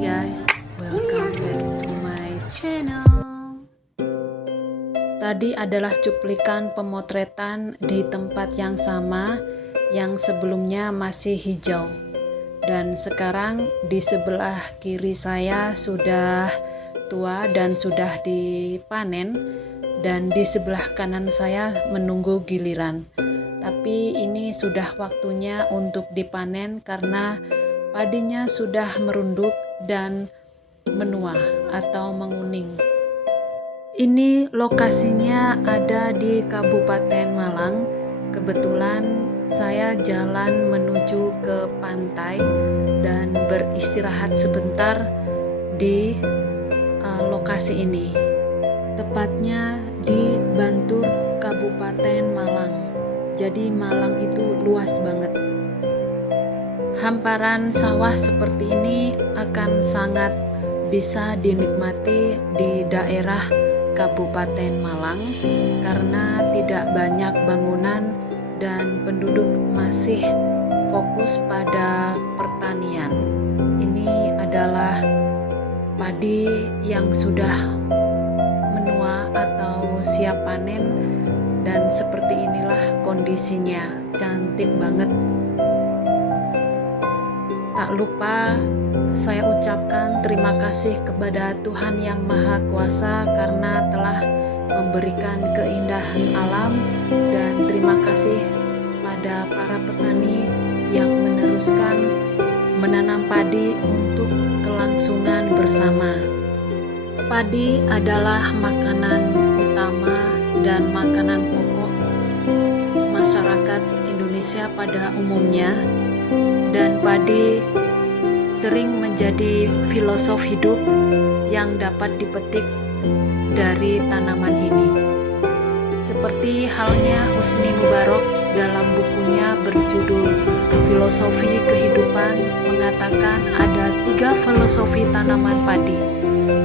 guys, welcome back to my channel. Tadi adalah cuplikan pemotretan di tempat yang sama yang sebelumnya masih hijau. Dan sekarang di sebelah kiri saya sudah tua dan sudah dipanen, dan di sebelah kanan saya menunggu giliran. Tapi ini sudah waktunya untuk dipanen karena padinya sudah merunduk dan menua atau menguning. Ini lokasinya ada di Kabupaten Malang. Kebetulan saya jalan menuju ke pantai dan beristirahat sebentar di lokasi ini. Tepatnya di Bantul, Kabupaten Malang. Jadi Malang itu luas banget. Hamparan sawah seperti ini akan sangat bisa dinikmati di daerah Kabupaten Malang karena tidak banyak bangunan dan penduduk masih fokus pada pertanian. Ini adalah padi yang sudah menua atau siap panen, dan seperti inilah kondisinya, cantik banget. Tak lupa saya ucapkan terima kasih kepada Tuhan Yang Maha Kuasa karena telah memberikan keindahan alam, dan terima kasih pada para petani yang meneruskan menanam padi untuk kelangsungan bersama. Padi adalah makanan utama dan makanan pokok masyarakat Indonesia pada umumnya, dan padi sering menjadi filosof hidup yang dapat dipetik dari tanaman ini. Seperti halnya Husni Mubarak dalam bukunya berjudul Filosofi Kehidupan mengatakan ada 3 filosofi tanaman padi,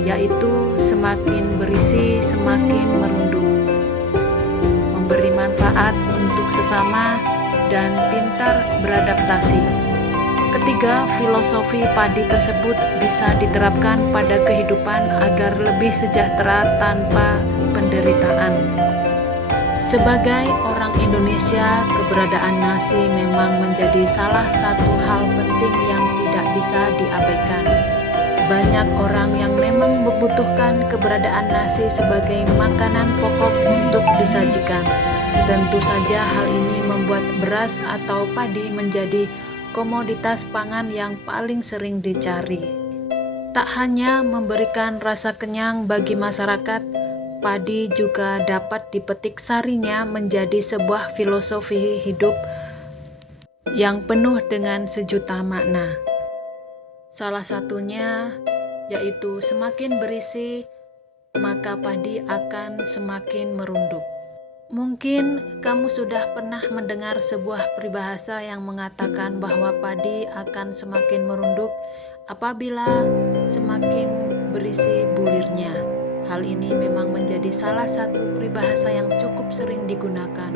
yaitu semakin berisi semakin merunduk, memberi manfaat untuk sesama, dan pintar beradaptasi. Ketiga filosofi padi tersebut bisa diterapkan pada kehidupan agar lebih sejahtera tanpa penderitaan. Sebagai orang Indonesia, keberadaan nasi memang menjadi salah satu hal penting yang tidak bisa diabaikan. Banyak orang yang memang membutuhkan keberadaan nasi sebagai makanan pokok untuk disajikan. Tentu saja hal ini membuat beras atau padi menjadi komoditas pangan yang paling sering dicari. Tak hanya memberikan rasa kenyang bagi masyarakat, padi juga dapat dipetik sarinya menjadi sebuah filosofi hidup yang penuh dengan sejuta makna. Salah satunya yaitu semakin berisi, maka padi akan semakin merunduk. Mungkin kamu sudah pernah mendengar sebuah peribahasa yang mengatakan bahwa padi akan semakin merunduk apabila semakin berisi bulirnya. Hal ini memang menjadi salah satu peribahasa yang cukup sering digunakan.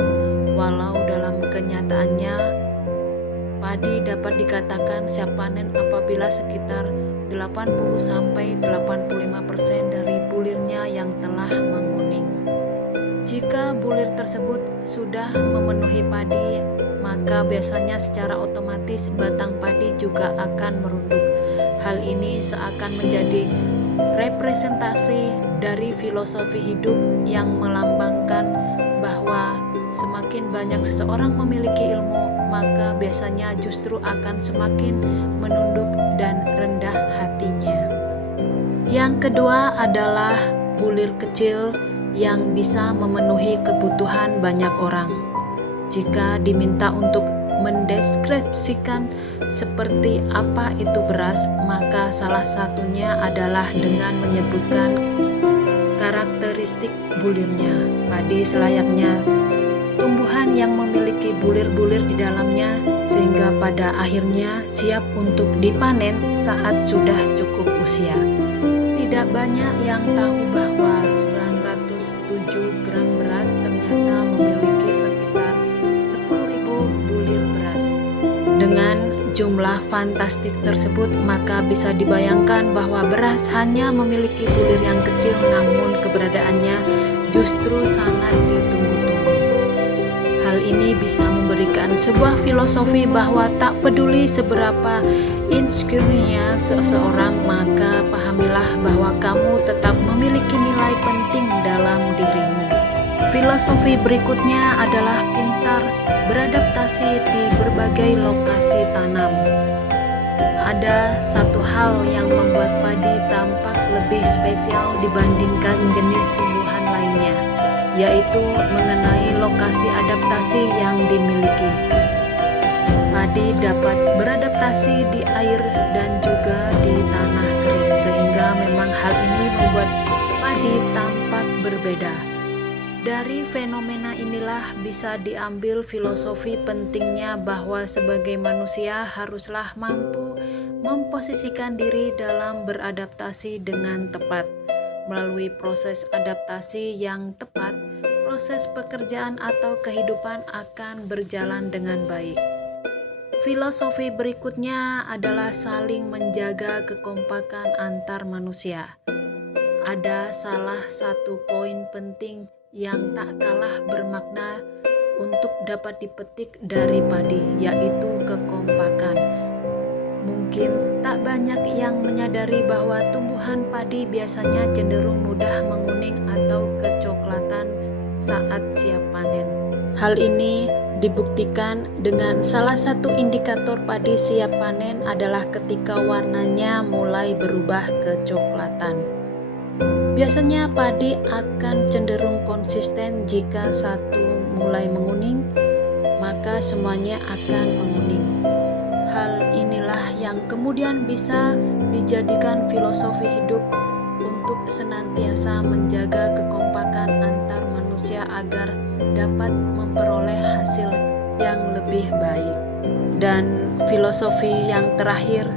Walau dalam kenyataannya, padi dapat dikatakan siap panen apabila sekitar 80-85% dari bulirnya yang telah menguning. Jika bulir tersebut sudah memenuhi padi, maka biasanya secara otomatis batang padi juga akan merunduk. Hal ini seakan menjadi representasi dari filosofi hidup yang melambangkan bahwa semakin banyak seseorang memiliki ilmu, maka biasanya justru akan semakin menunduk dan rendah hatinya. Yang kedua adalah bulir kecil yang bisa memenuhi kebutuhan banyak orang. Jika diminta untuk mendeskripsikan seperti apa itu beras, maka salah satunya adalah dengan menyebutkan karakteristik bulirnya. Padi selayaknya tumbuhan yang memiliki bulir-bulir di dalamnya, sehingga pada akhirnya siap untuk dipanen saat sudah cukup usia. Tidak banyak yang tahu bahwa 907 gram beras ternyata memiliki sekitar 10.000 bulir beras. Dengan jumlah fantastik tersebut, maka bisa dibayangkan bahwa beras hanya memiliki bulir yang kecil, namun keberadaannya justru sangat ditunggu-tunggu. Hal ini bisa memberikan sebuah filosofi bahwa tak peduli seberapa insecure-nya seseorang, maka pahamilah bahwa kamu tetap memiliki nilai penting dalam dirimu. Filosofi berikutnya adalah pintar beradaptasi di berbagai lokasi tanam. Ada satu hal yang membuat padi tampak lebih spesial dibandingkan jenis tumbuhan lainnya, yaitu mengenai lokasi adaptasi yang dimiliki. Padi dapat beradaptasi di air dan juga di tanah kering, sehingga memang hal ini membuat padi tampak berbeda. Dari fenomena inilah bisa diambil filosofi pentingnya bahwa sebagai manusia haruslah mampu memposisikan diri dalam beradaptasi dengan tepat. Melalui proses adaptasi yang tepat, proses pekerjaan atau kehidupan akan berjalan dengan baik. Filosofi berikutnya adalah saling menjaga kekompakan antar manusia. Ada salah satu poin penting yang tak kalah bermakna untuk dapat dipetik dari padi, yaitu kekompakan. Mungkin tak banyak yang menyadari bahwa tumbuhan padi biasanya cenderung mudah menguning atau kecoklatan saat siap panen. Hal ini dibuktikan dengan salah satu indikator padi siap panen adalah ketika warnanya mulai berubah kecoklatan. Biasanya padi akan cenderung konsisten. Jika satu mulai menguning, maka semuanya akan menguning. Hal inilah yang kemudian bisa dijadikan filosofi hidup untuk senantiasa menjaga kekompakan antar manusia agar dapat memperoleh hasil yang lebih baik. Dan filosofi yang terakhir,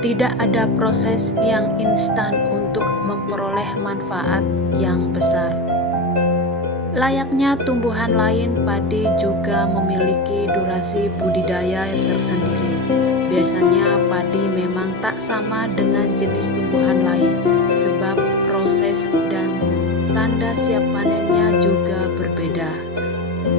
tidak ada proses yang instan untuk memperoleh manfaat yang besar. Layaknya tumbuhan lain, padi juga memiliki durasi budidaya tersendiri. Biasanya padi memang tak sama dengan jenis tumbuhan lain, sebab proses dan tanda siap panennya juga berbeda.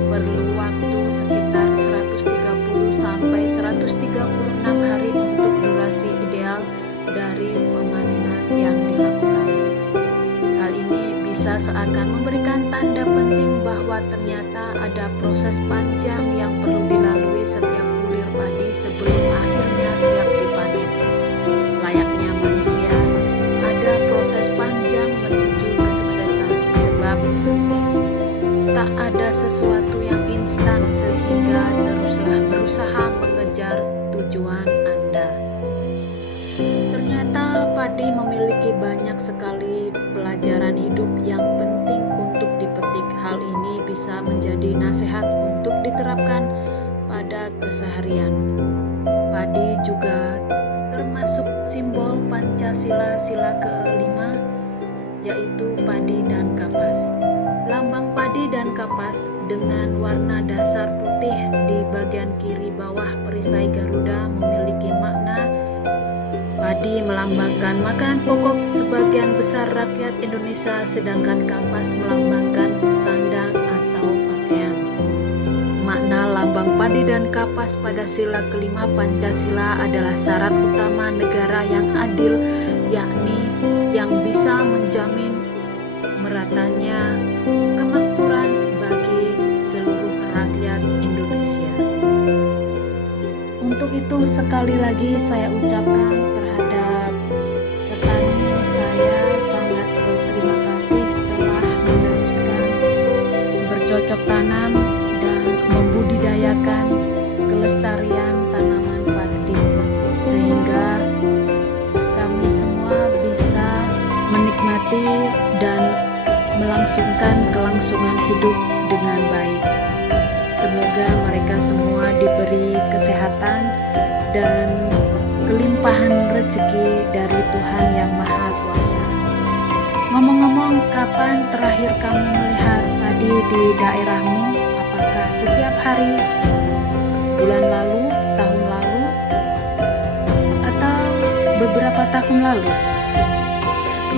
Perlu waktu sekitar 130 sampai 136 hari untuk durasi ideal dari pemanenan yang dilakukan. Hal ini bisa seakan memberikan tanda penting bahwa ternyata ada proses panjang yang perlu dilalui setiap bulir padi sebelum akhirnya siap dipanen. Layaknya manusia, ada proses panjang menuju kesuksesan, sebab tak ada sesuatu yang instan, sehingga teruslah berusaha mengejar tujuan Anda. Ternyata padi memiliki banyak sekali pelajaran hidup yang penting untuk dipetik. Hal ini bisa menjadi nasihat untuk diterapkan pada keseharian. Padi juga termasuk simbol Pancasila, sila kelima, yaitu padi dan kapas. Lambang padi dan kapas dengan warna dasar putih di bagian kiri bawah perisai Garuda memiliki makna. Padi melambangkan makanan pokok sebagian besar rakyat Indonesia, sedangkan kapas melambangkan sandang atau pakaian. Makna lambang padi dan kapas pada sila kelima Pancasila adalah syarat utama negara yang adil, yakni yang bisa menjamin meratanya kemakmuran bagi seluruh rakyat Indonesia. Untuk itu sekali lagi saya ucapkan terhadap petani, saya sangat berterima kasih telah meneruskan bercocok tanam dan membudidayakan kelestarian tanaman padi, sehingga kami semua bisa menikmati dan melangsungkan kelangsungan hidup dengan baik. Semoga mereka semua diberi kesehatan dan kelimpahan rezeki dari Tuhan Yang Maha Kuasa. Ngomong-ngomong, kapan terakhir kamu melihat padi di daerahmu? Apakah setiap hari, bulan lalu, tahun lalu, beberapa tahun lalu.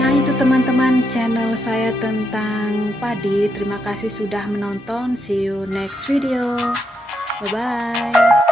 Nah itu teman-teman channel saya tentang padi. Terima kasih sudah menonton. See you next video. Bye bye.